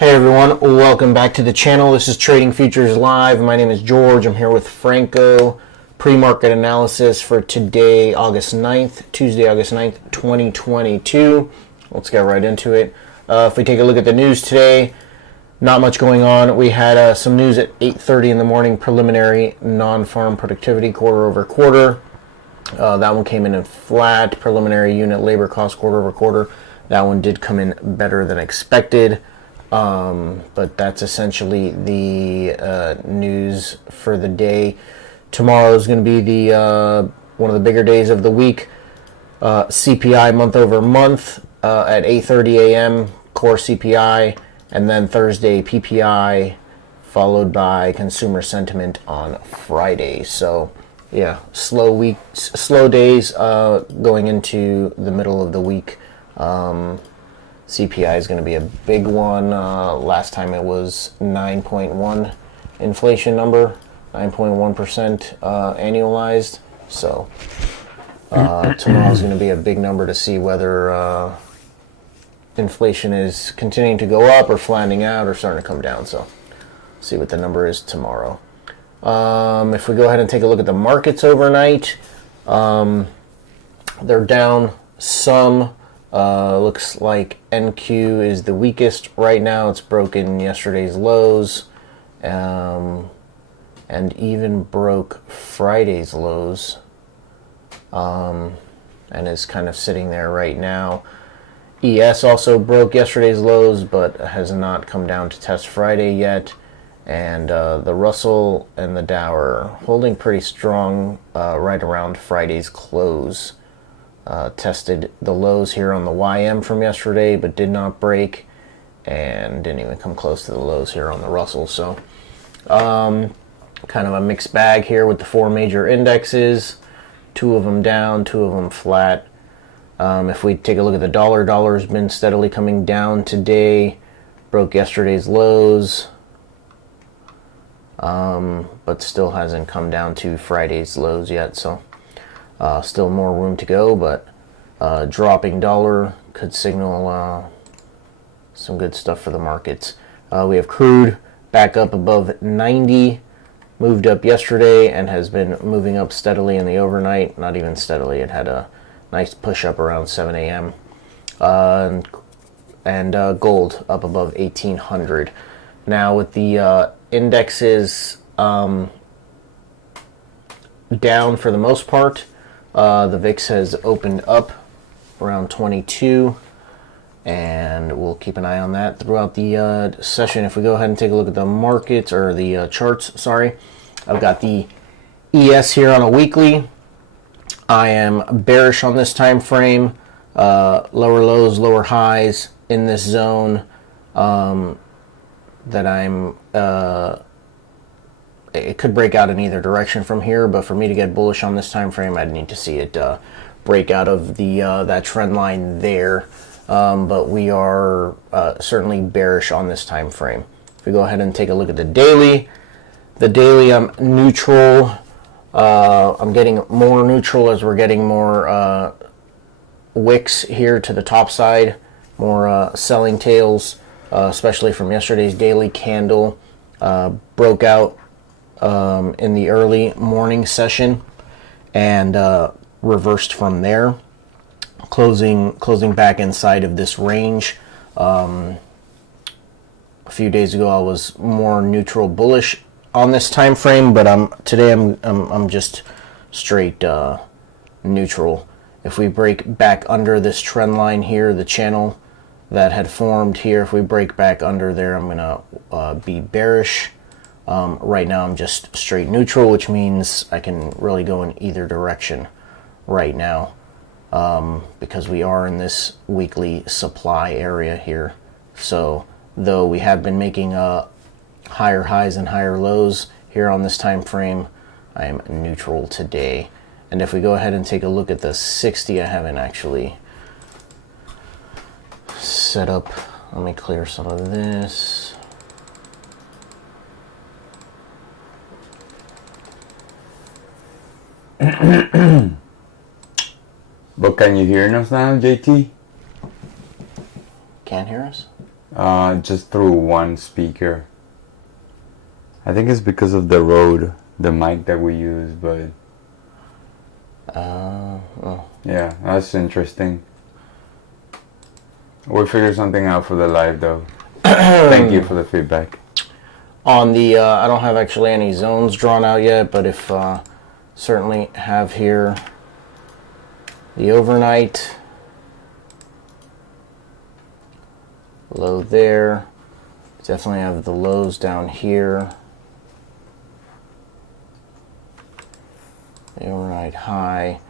Hey everyone, welcome back to the channel. This is Trading Futures Live. My name is George. I'm here with Franco. Pre-market analysis for today, Tuesday, August 9th, 2022. Let's get right into it. If we take a look at the news today, not much going on. We had some news at 8:30 in the morning, preliminary non-farm productivity quarter over quarter. That one came in flat. Preliminary unit labor cost quarter over quarter. That one did come in better than expected. But that's essentially the news for the day. Tomorrow is going to be the one of the bigger days of the week. CPI month over month at 8:30 a.m. core CPI, and then Thursday PPI, followed by consumer sentiment on Friday. So yeah, slow days going into the middle of the week. CPI is going to be a big one. Last time it was 9.1 inflation number, 9.1% annualized. So tomorrow is going to be a big number to see whether inflation is continuing to go up or flattening out or starting to come down. So see what the number is tomorrow. If we go ahead and take a look at the markets overnight, they're down some. Looks like NQ is the weakest right now. It's broken yesterday's lows, and even broke Friday's lows, and is kind of sitting there right now. ES also broke yesterday's lows, but has not come down to test Friday yet. And the Russell and the Dow are holding pretty strong right around Friday's close. Tested the lows here on the YM from yesterday, but did not break, and didn't even come close to the lows here on the Russell. So kind of a mixed bag here with the four major indexes, two of them down, two of them flat. If we take a look at the dollar's been steadily coming down today, broke yesterday's lows, but still hasn't come down to Friday's lows yet. So still more room to go, but dropping dollar could signal some good stuff for the markets. We have crude back up above 90, moved up yesterday and has been moving up steadily in the overnight. Not even steadily, it had a nice push up around 7 a.m. And gold up above 1800. Now with the indexes down for the most part, the VIX has opened up around 22, and we'll keep an eye on that throughout the session. If we go ahead and take a look at the markets, or the charts, sorry. I've got the ES here on a weekly. I am bearish on this time frame. Lower lows, lower highs in this zone that I'm... it could break out in either direction from here, but for me to get bullish on this time frame, I'd need to see it break out of the that trend line there. But we are certainly bearish on this time frame. If we go ahead and take a look at the daily I'm neutral. I'm getting more neutral as we're getting more wicks here to the top side, more selling tails, especially from yesterday's daily candle. Broke out in the early morning session and reversed from there, closing back inside of this range. A few days ago I was more neutral bullish on this time frame, but today I'm just straight neutral. If we break back under this trend line here, the channel that had formed here, if we break back under there, I'm gonna be bearish. Right now I'm just straight neutral, which means I can really go in either direction right now, because we are in this weekly supply area here. So though we have been making higher highs and higher lows here on this time frame, I am neutral today. And if we go ahead and take a look at the 60, I haven't actually set up. Let me clear some of this. But can you hear us now, JT? Can't hear us? Just through one speaker. I think it's because of the mic that we use, but yeah, that's interesting. We'll figure something out for the live though. Thank you for the feedback. On the, I don't have actually any zones drawn out yet, but if certainly have here the overnight low there. Definitely have the lows down here. The overnight high,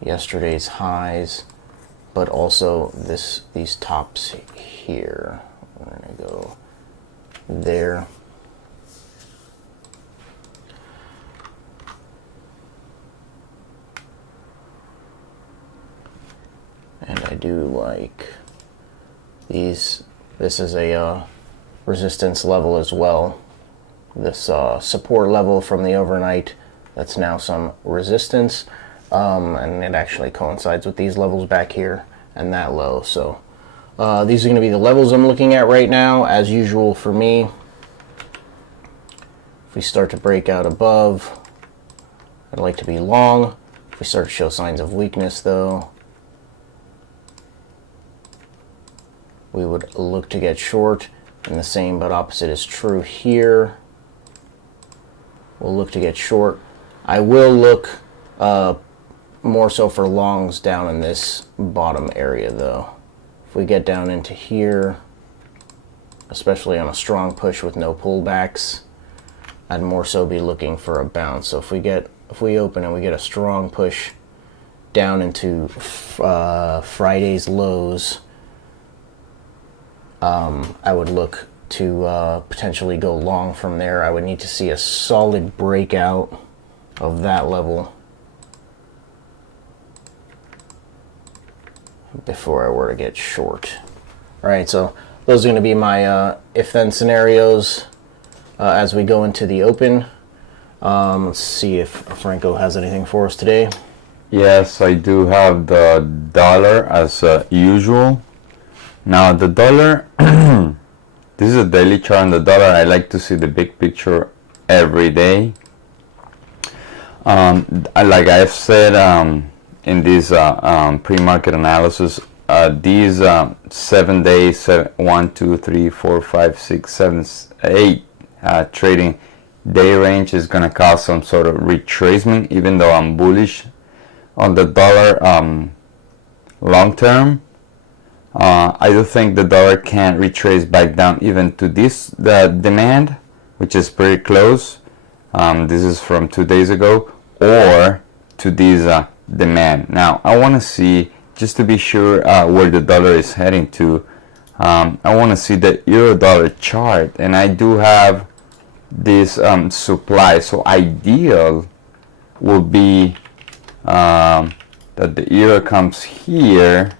yesterday's highs, but also these tops here. We're gonna go there. And I do like these. This is a resistance level as well. This support level from the overnight, that's now some resistance. And it actually coincides with these levels back here and that low. So these are going to be the levels I'm looking at right now. As usual for me, if we start to break out above, I'd like to be long. If we start to show signs of weakness though, we would look to get short, and the same but opposite is true here. We'll look to get short. I will look more so for longs down in this bottom area though. If we get down into here, especially on a strong push with no pullbacks, I'd more so be looking for a bounce. So if we open and we get a strong push down into Friday's lows, I would look to potentially go long from there. I would need to see a solid breakout of that level before I were to get short. All right, so those are going to be my if-then scenarios as we go into the open. Let's see if Franco has anything for us today. Yes, I do have the dollar as usual. Now the dollar, this is a daily chart on the dollar. I like to see the big picture every day. Like I've said in this pre-market analysis, these 7 days, 1, 2, 3, 4, 5, 6, 7, 8 trading day range is going to cause some sort of retracement, even though I'm bullish on the dollar long term. I do think the dollar can retrace back down even to the demand, which is pretty close. This is from 2 days ago, or to this demand. Now I want to see, just to be sure where the dollar is heading to, I want to see the euro dollar chart, and I do have this supply. So ideal would be that the euro comes here,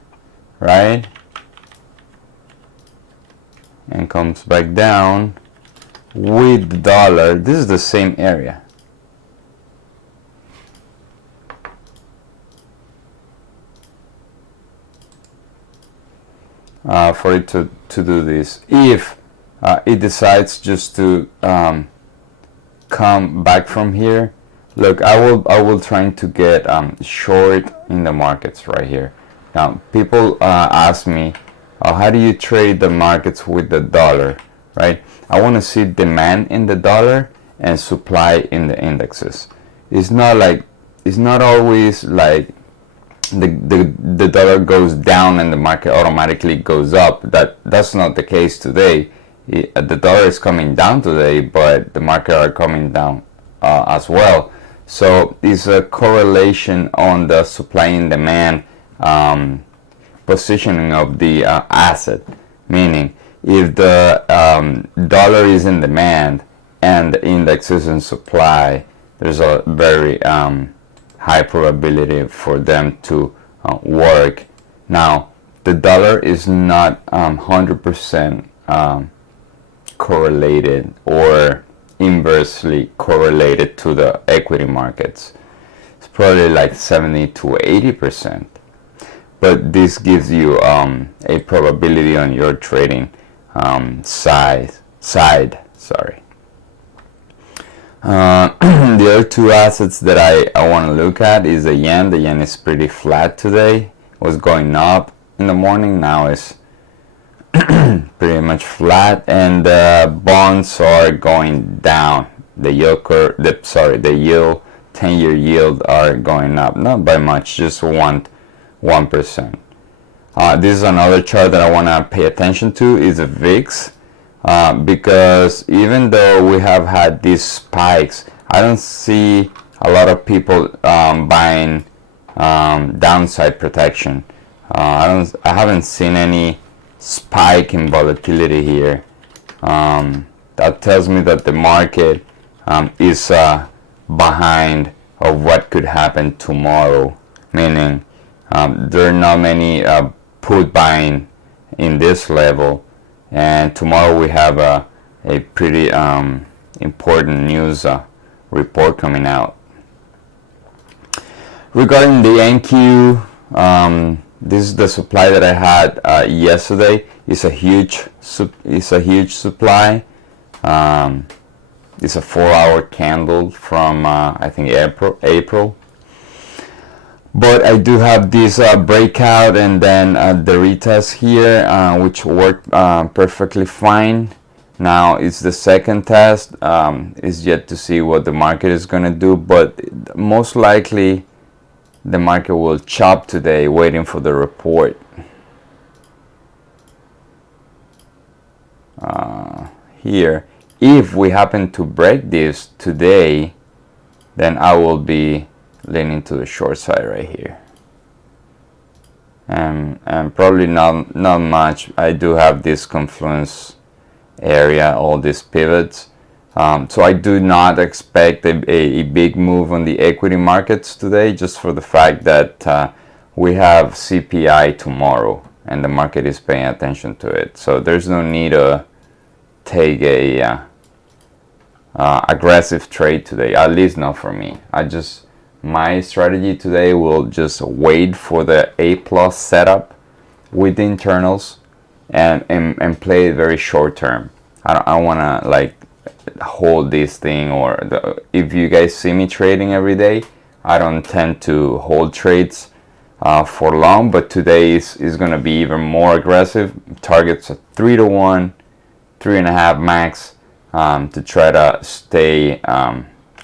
right, and comes back down with the dollar. This is the same area. For it to do this. If it decides just to come back from here, look, I will try to get short in the markets right here. Now people ask me, how do you trade the markets with the dollar, right? I want to see demand in the dollar and supply in the indexes. It's not always like the dollar goes down and the market automatically goes up. That's not the case today. The dollar is coming down today, but the market are coming down as well. So it's a correlation on the supply and demand positioning of the asset. Meaning, if the dollar is in demand and the index is in supply, there's a very high probability for them to work. Now, the dollar is not 100% correlated or inversely correlated to the equity markets. It's probably like 70 to 80%. But this gives you a probability on your trading side. Sorry. The other two assets that I want to look at is the yen. The yen is pretty flat today. It was going up in the morning. Now it's pretty much flat, and bonds are going down. The yield curve, the yield, 10-year yield are going up, not by much, just 1%. This is another chart that I want to pay attention to, is the VIX, because even though we have had these spikes, I don't see a lot of people buying downside protection. I haven't seen any spike in volatility here. That tells me that the market is behind of what could happen tomorrow, meaning there are not many put buying in this level, and tomorrow we have a pretty important news report coming out. Regarding the NQ, this is the supply that I had yesterday. It's a huge supply. It's a 4-hour candle from I think April. But I do have this breakout and then the retest here, which worked perfectly fine. Now it's the second test. It's yet to see what the market is going to do, but most likely the market will chop today, waiting for the report. Here, if we happen to break this today, then I will be leaning to the short side right here, and probably not much. I do have this confluence area, all these pivots. So I do not expect a big move on the equity markets today, just for the fact that we have CPI tomorrow and the market is paying attention to it. So there's no need to take a aggressive trade today, at least not for me. My strategy today will just wait for the A+ setup with the internals and play it very short term. I want to like hold this thing, or if you guys see me trading every day, I don't tend to hold trades for long, but today is going to be even more aggressive. Targets a 3-to-1, 3.5 max, to try to stay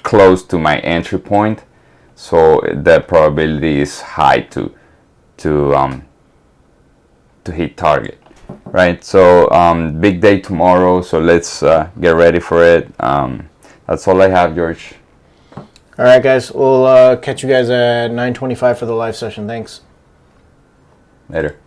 close to my entry point, so the probability is high to hit target. Right, so big day tomorrow, so let's get ready for it. That's all I have, George. All right, guys. We'll catch you guys at 9:25 for the live session. Thanks. Later.